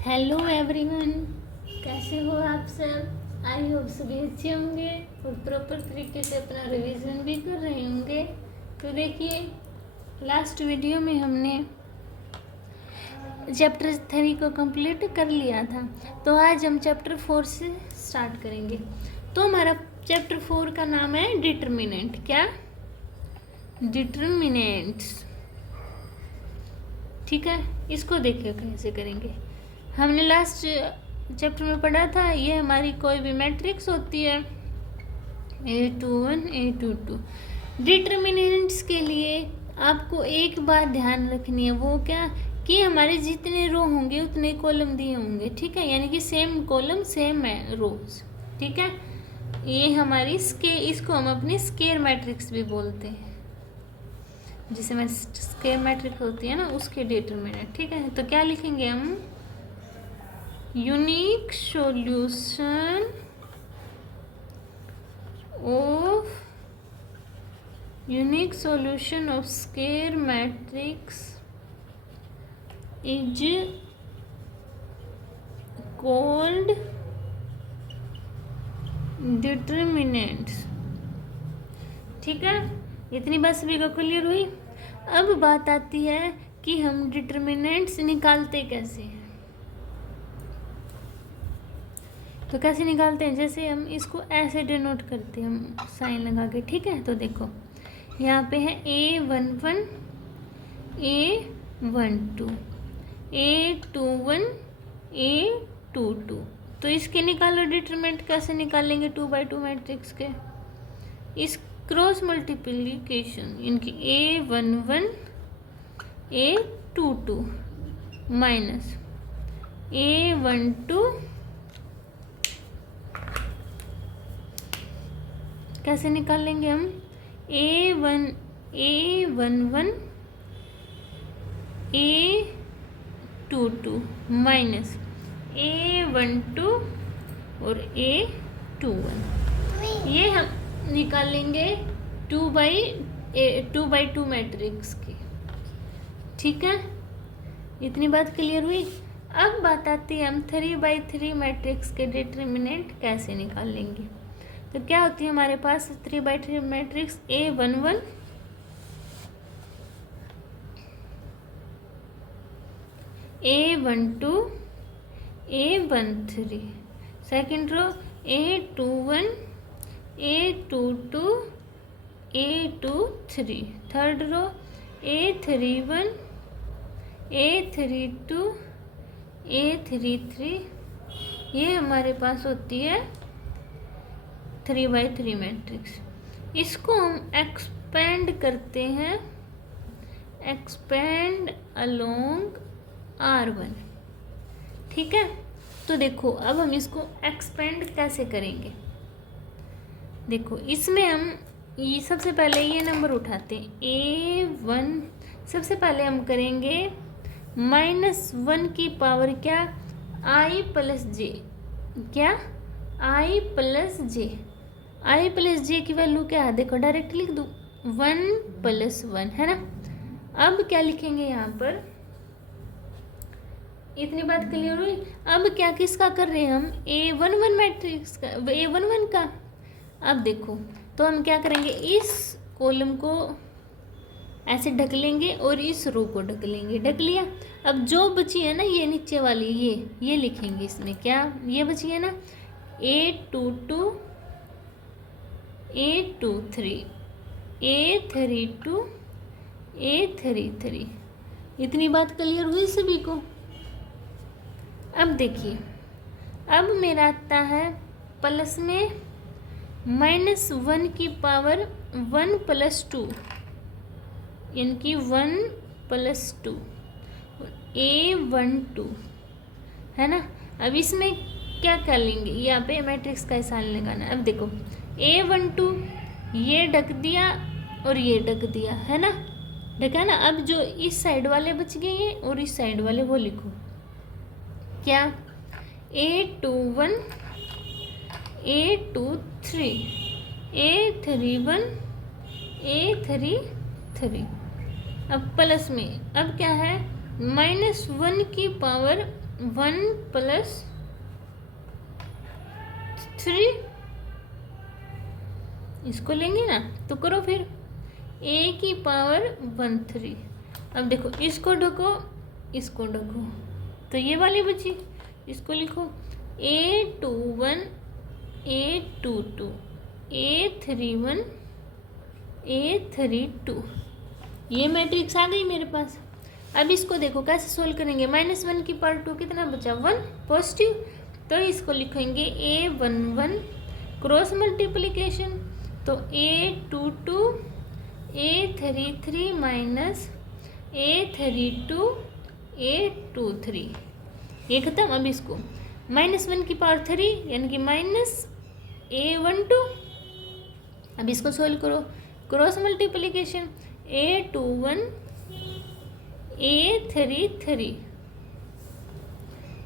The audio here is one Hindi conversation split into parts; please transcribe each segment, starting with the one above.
हेलो एवरीवन, कैसे हो आप सब। आई होप सभी अच्छे होंगे और प्रॉपर तरीके से अपना रिवीजन भी कर रहे होंगे। तो देखिए, लास्ट वीडियो में हमने चैप्टर 3 को कंप्लीट कर लिया था, तो आज हम चैप्टर 4 से स्टार्ट करेंगे। तो हमारा चैप्टर 4 का नाम है डिटर्मिनेंट। क्या? डिटर्मिनेंट्स। ठीक है, इसको देखिए कैसे करेंगे। हमने लास्ट चैप्टर में पढ़ा था, ये हमारी कोई भी मैट्रिक्स होती है A21 A22। डिटर्मिनेंट्स के लिए आपको एक बात ध्यान रखनी है, वो क्या कि हमारे जितने रो होंगे उतने कॉलम दिए होंगे। ठीक है, यानी कि सेम कॉलम सेम रोज। ठीक है, ये हमारी इसको हम अपनी स्केयर मैट्रिक्स भी बोलते हैं, जिसे मैं स्केयर मैट्रिक्स होती है ना, उसके डिटर्मिनेंट। ठीक है, तो क्या लिखेंगे हम? Unique solution of square matrix is called determinants. ठीक है, इतनी बात सभी को क्लियर हुई। अब बात आती है कि हम डिटर्मिनेंट्स निकालते कैसे हैं। तो कैसे निकालते हैं? जैसे हम इसको ऐसे डिनोट करते हैं, हम साइन लगा के। ठीक है, तो देखो यहाँ पे है A11 A12 A21 A22। तो इसके निकालो डिटरमिनेंट। कैसे निकालेंगे 2x2 मैट्रिक्स के? इस क्रॉस मल्टीप्लिकेशन इनकी A11 A22 माइनस A12। कैसे निकालेंगे हम? A11 A22 माइनस A12 और A21। ये हम निकालेंगे 2x2 मैट्रिक्स की। ठीक है, इतनी बात क्लियर हुई। अब बात आती है हम 3x3 मैट्रिक्स के डिटर्मिनेंट कैसे निकालेंगे। तो क्या होती है हमारे पास 3x3 matrix? A11 A12 A13, second row A21 A22 A23, third row A31 A32 A33। ये हमारे पास होती है 3x3 मैट्रिक्स। इसको हम एक्सपेंड करते हैं, एक्सपेंड अलोंग R1। ठीक है, तो देखो अब हम इसको एक्सपेंड कैसे करेंगे। देखो इसमें हम ये सबसे पहले ये नंबर उठाते हैं A1। सबसे पहले हम करेंगे -1 की पावर क्या? I plus J. क्या? I plus J. I plus J की वैल्यू क्या है? देखो डायरेक्ट लिख दूँ, 1 + 1 है ना। अब क्या लिखेंगे यहाँ पर? इतनी बात क्लियर हुई। अब क्या किसका कर रहे हैं हम? A11 मैट्रिक्स का, A11 का। अब देखो तो हम क्या करेंगे, इस कॉलम को ऐसे ढक लेंगे और इस रो को ढक लेंगे। ढक लिया। अब जो बची है ना ये नीचे वाली, ये लिखेंगे इसमें। क्या ये बची है ना? A22 A23 A32 A33। इतनी बात क्लियर हुई सभी को? अब देखिए, अब मेरा आता है प्लस में -1 की पावर 1 + 2, इनकी 1 + 2 A12 है ना। अब इसमें क्या कर लेंगे, यहाँ पे मैट्रिक्स का साइन लगाना। अब देखो A12 ये ढक दिया और ये ढक दिया, है ना, ढका ना। अब जो इस साइड वाले बच गए हैं और इस साइड वाले वो लिखो। क्या? A21 A23 A31 A33। अब प्लस में अब क्या है? -1 की पावर 1 + 3, इसको लेंगे ना, तो करो फिर a⁴ अब देखो इसको ढको, इसको ढको, तो ये वाली बची, इसको लिखो a21 a22 a31 a32, ये मैट्रिक्स आ गई मेरे पास। अब इसको देखो कैसे सोल्व करेंगे। -1 की पावर 2 कितना बचा, 1 पॉजिटिव, तो इसको लिखेंगे a11 क्रॉस मल्टीप्लिकेशन, तो a22 a33 minus a32 a23, ये खत्म। अब इसको -1 की पावर 3 यानी कि -a12, अब इसको सोल्व करो, cross multiplication a21 a33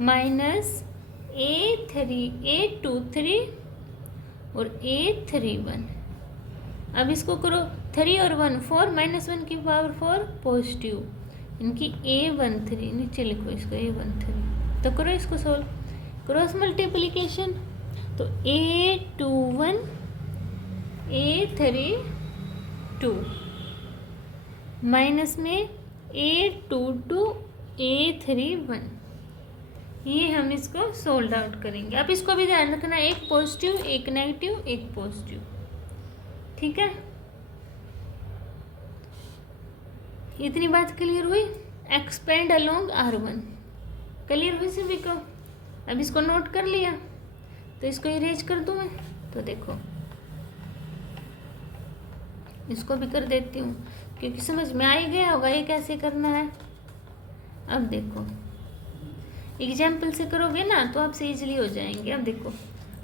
minus a23 और a31, अब इसको करो 3 और 1 4, -1 की पावर 4 पॉजिटिव, इनकी a13, नीचे लिखो इसको a13, तो करो इसको सोल्व, क्रॉस मल्टीप्लिकेशन, तो a21 a32 माइनस में a22 a31, ये हम इसको सोल्व आउट करेंगे। अब इसको भी ध्यान रखना, एक पॉजिटिव एक नेगेटिव एक पॉजिटिव, ठीक है। इतनी बात क्लियर हुई। एक्सपेंड अलोंग R1 क्लियर हुई सभी को। अब इसको नोट कर लिया, तो इसको इरेज कर दूं मैं, तो देखो इसको भी कर देती हूँ क्योंकि समझ में आ ही गया होगा ये कैसे करना है। अब देखो एग्जाम्पल से करोगे ना तो आपसे इजीली हो जाएंगे। अब देखो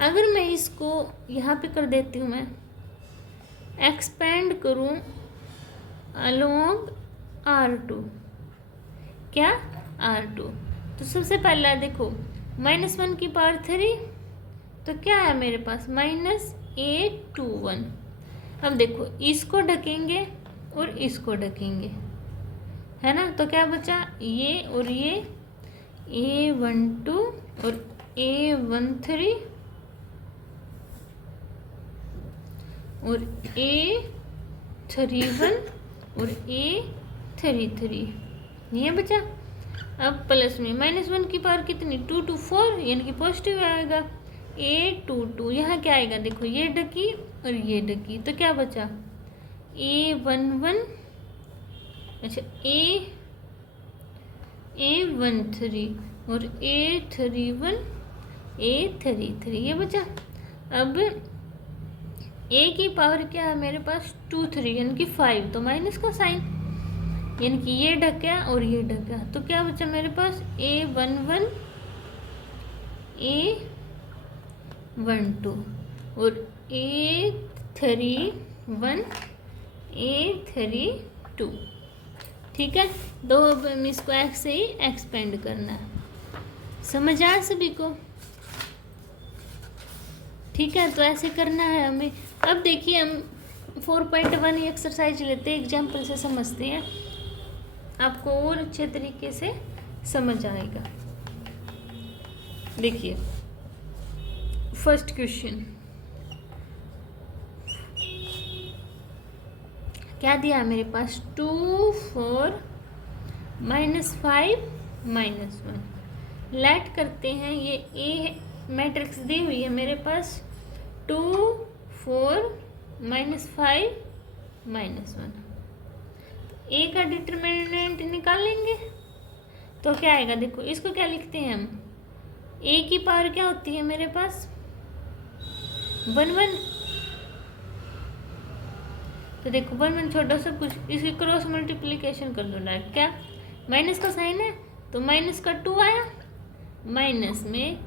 अगर मैं इसको यहाँ पे कर देती हूँ, मैं एक्सपेंड करूँ अलोंग R2, क्या R2, तो सबसे पहला देखो -1 की पावर 3, तो क्या है मेरे पास -a21। अब देखो इसको ढकेंगे और इसको ढकेंगे, है ना, तो क्या बचा, ये और ये a12 और a13 और a31 और a33, ये बचा। अब प्लस में -1 की पावर कितनी 2 to 4 यानी कि पॉजिटिव आएगा, a22, यहाँ क्या आएगा देखो, ये ढकी और ये ढकी, तो क्या बचा a11, अच्छा a13 और a31 a33, ये बचा। अब a की पावर क्या है मेरे पास 2 3 यानी कि 5, तो माइनस का साइन, यानी कि ये ढक गया और ये ढक गया, तो क्या बचा मेरे पास a11 a12 और a31 a32, ठीक है। दो अब हम इसको ऐसे ही एक्सपेंड करना है, समझ आया सभी को, ठीक है। तो ऐसे करना है हमें। अब देखिए हम 4.1 एक्सरसाइज लेते हैं, एग्जाम्पल से समझते हैं, आपको और अच्छे तरीके से समझ आएगा। देखिए फर्स्ट क्वेश्चन क्या दिया है मेरे पास, 2 4 -5 -1, लेट करते हैं। ये ए मैट्रिक्स दी हुई है मेरे पास 2 4 -5 -1, ए का डिटरमिनेंट निकाल लेंगे तो क्या आएगा, देखो इसको क्या लिखते हैं हम, ए की पावर क्या होती है मेरे पास 1 1, तो देखो 1 1 छोटा सब कुछ, इसकी क्रॉस मल्टीप्लिकेशन कर दो डायरेक्ट, क्या माइनस का साइन है तो माइनस का 2 आया, माइनस में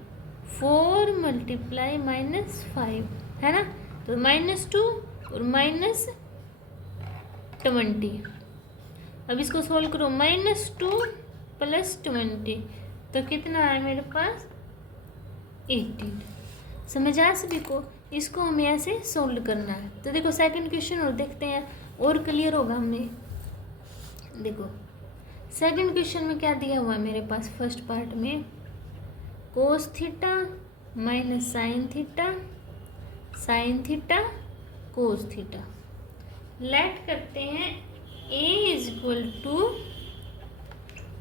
4 × -5 है ना, तो -2 और -20। अब इसको सोल्व करो, -2 + 20 तो कितना है मेरे पास 18। समझ आया सभी को। इसको हमें ऐसे सोल्व करना है। तो देखो सेकंड क्वेश्चन और देखते हैं और क्लियर होगा हमें। देखो सेकंड क्वेश्चन में क्या दिया हुआ है मेरे पास, फर्स्ट पार्ट में cos theta minus sine theta, sine theta cos theta. Let करते हैं a is equal to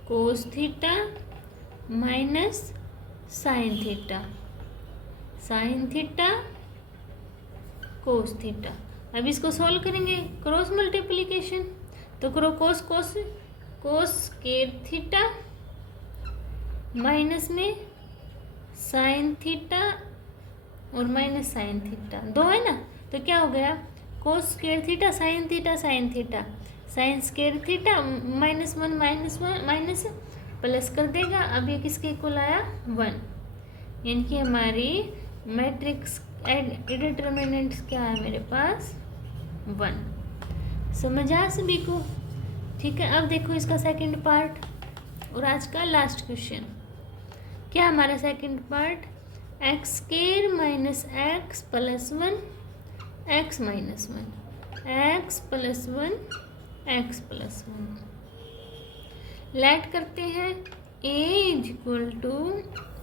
cos theta minus sine theta, sine theta cos theta. अब इसको सॉल्व करेंगे क्रॉस मल्टीप्लिकेशन, तो करो cos cos cos square theta minus में साइन थीटा और माइनस साइन थीटा, दो है ना, तो क्या हो गया cos square theta sine theta, sine theta sine square theta minus one minus plus कर देगा। अब ये किसके इक्वल आया 1, यानी कि हमारी मैट्रिक्स डिटर्मिनेंट्स क्या है मेरे पास 1। समझ आ सभी को? ठीक है, अब देखो इसका सेकंड पार्ट और आज का लास्ट क्वेश्चन। क्या हमारा second part x square minus x plus 1 x minus 1 x plus 1 x plus 1। Let करते हैं a is equal to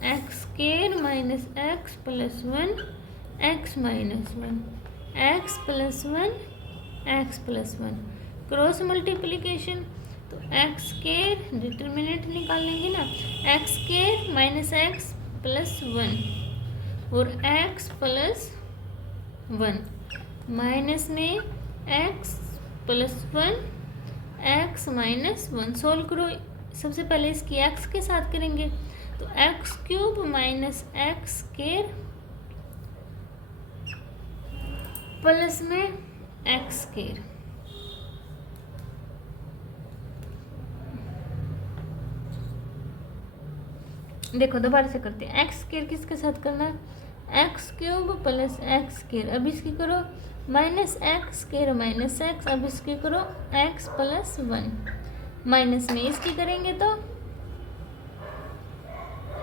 x square minus x plus 1 x minus 1 x plus 1 x plus 1। Cross multiplication, तो एक्स स्क्वायर डिटर्मिनेंट निकाल लेंगे ना, x square minus x plus 1 और एक्स प्लस 1 माइनस में x plus 1 x minus 1। Solve करो, सबसे पहले इसकी एक्स के साथ करेंगे, तो x cube minus x square plus में एक्स स्क्वायर। देखो दोबारा से करते हैं, एक्स स्क्वायर किसके साथ करना है x cube plus x square. अब इसकी करो minus x square minus x, अब इसकी करो एक्स प्लस 1 माइनस में इसकी करेंगे तो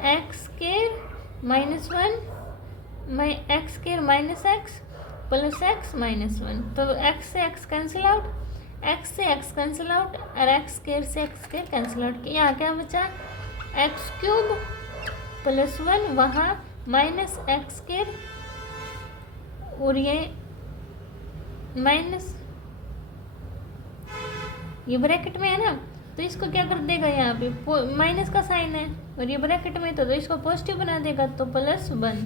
x square minus 1 x square minus x plus x minus 1। तो एक्स से एक्स कैंसिल आउट, एक्स से एक्स कैंसिल आउट और एक्स स्क्वायर से एक्स स्क्वायर कैंसिल आउट। यहाँ क्या बचा एक्स क्यूब प्लस 1, वहाँ माइनस एक्स स्क्वायर और ये माइनस ये ब्रैकेट में है ना, तो इसको क्या कर देगा यहाँ पे माइनस का साइन है और ये ब्रैकेट में तो इसको पॉजिटिव बना देगा, तो प्लस 1।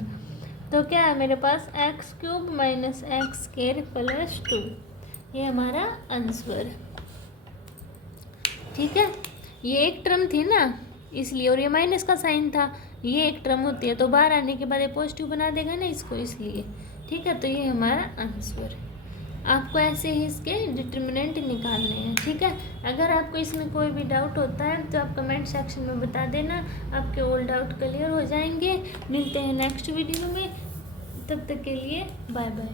तो क्या है मेरे पास x cube minus x square plus 2, ये हमारा आंसर। ठीक है, ये एक टर्म थी ना इसलिए, और ये माइनस का साइन था, ये एक टर्म होती है तो बाहर आने के बाद ये पॉजिटिव बना देगा ना इसको, इसलिए। ठीक है, तो ये हमारा आंसर। आपको ऐसे ही इसके डिटर्मिनेंट निकालने हैं। ठीक है, अगर आपको इसमें कोई भी डाउट होता है तो आप कमेंट सेक्शन में बता देना, आपके ऑल डाउट क्लियर हो जाएंगे। मिलते हैं नेक्स्ट वीडियो में, तब तक के लिए बाय बाय।